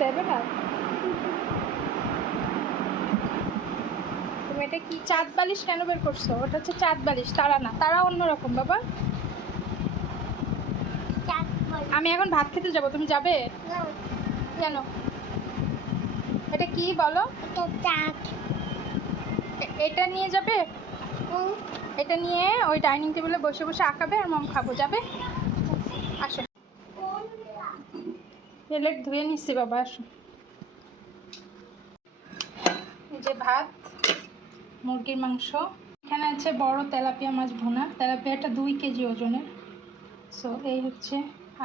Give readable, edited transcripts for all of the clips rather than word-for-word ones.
7 up. তুমি এটা কি চাঁদ বালিশ কেন বের করছো? ওটা হচ্ছে চাঁদ বালিশ, তারা না, তারা অন্যরকম বাবা। আমি এখন ভাত খেতে যাব, তুমি যাবে? কেন? এটা কি বলো? এটা নিয়ে যাবে? এটা নিয়ে ওই ডাইনিং টেবিলে বসে বসে আঁকাবে আর মম খাবো, যাবে? আসো, প্লেট ধুয়ে নিচ্ছি বাবা, আসো। এই যে ভাত, মুরগির মাংস, এখানে আছে বড় তেলাপিয়া মাছ ভুনা। তেলাপিয়াটা 2 কেজি ওজনের। সো এই হচ্ছে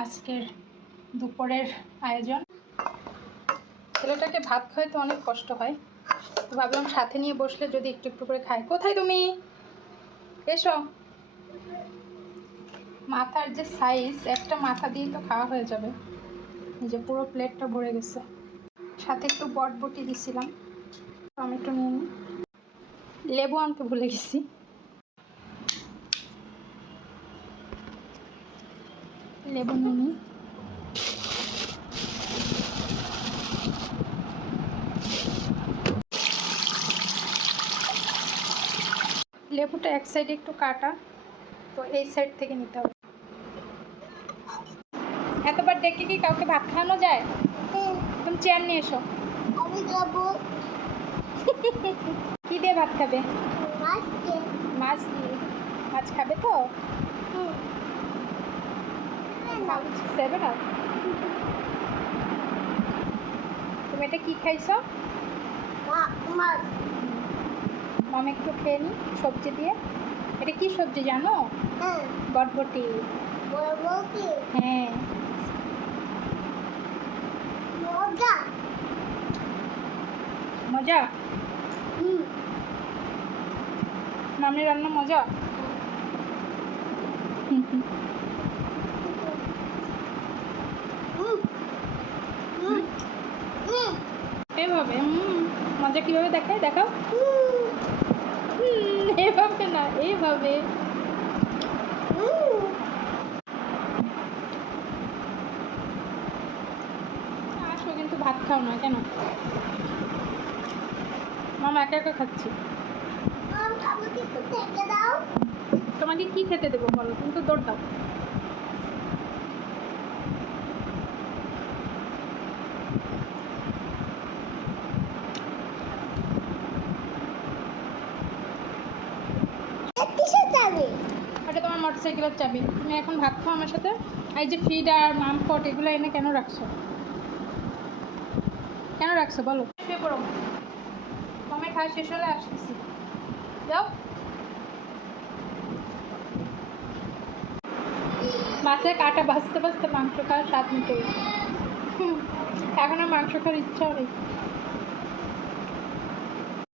আজকের দুপুরের আয়োজন। ছেলেটাকে ভাত খাওয়াইতে অনেক কষ্ট হয়, তো ভাবলাম সাথে নিয়ে বসলে যদি একটু একটু করে খায়। কোথায় তুমি? এসো। মাথার যে সাইজ, একটা মাথা দিয়ে তো খাওয়া হয়ে যাবে। এই যে পুরো প্লেটটা ভরে গেছে। সাথে একটু বটবটি দিছিলাম, টমেটো নিয়ে নিই। লেবু আনতে ভুলে গেছি। লেবু নিয়ে নিই। লেবুটা এক সাইডে একটু কাটা, তো এই সাইড থেকে নিতে হবে। এতবার ডেকে কি কাউকে ভাত খাওয়ানো যায়? তুমি চেয়ার নিয়ে এসো। আমি যাবো। কি দিয়ে ভাত খাবে? মাছ দিয়ে। মাছ দিয়ে। মাছ খাবে তো? 7 আপ। তুমি এটা কি খাইছো? মাছ। মাম একটু খেয়ে নি সবজি দিয়ে। এটা কি সবজি জানো? বটবটি। বটবটি। হ্যাঁ। মজা। মজা? মামির রান্না মজা? এভাবে মজা কিভাবে দেখায়, দেখাও। এভাবে না, এইভাবে। আসো, কিন্তু ভাত খাও না কেন? মামা একা একা খাচ্ছি। আমাকে একটু থেকে দাও। তোমাকে কি খেতে দেবো বলো? তুমি তো দৌড় দাও। ওটা তোমার মোটরসাইকেলের চাবি। তুমি এখন ভাত খাও আমার সাথে। এই যে ফিড আর মাম পট এগুলো এনে কেন রাখছো? কেন রাখছো বলো? শুয়ে পড়ো। মামের খাওয়া শেষ হলে আসতেছি, যাও। মাছের কাটা ভাজতে ভাজতে মাংস খাওয়ার স্বাদ নিতে গেছে। এখন আর মাংস খাওয়ার ইচ্ছাও নেই।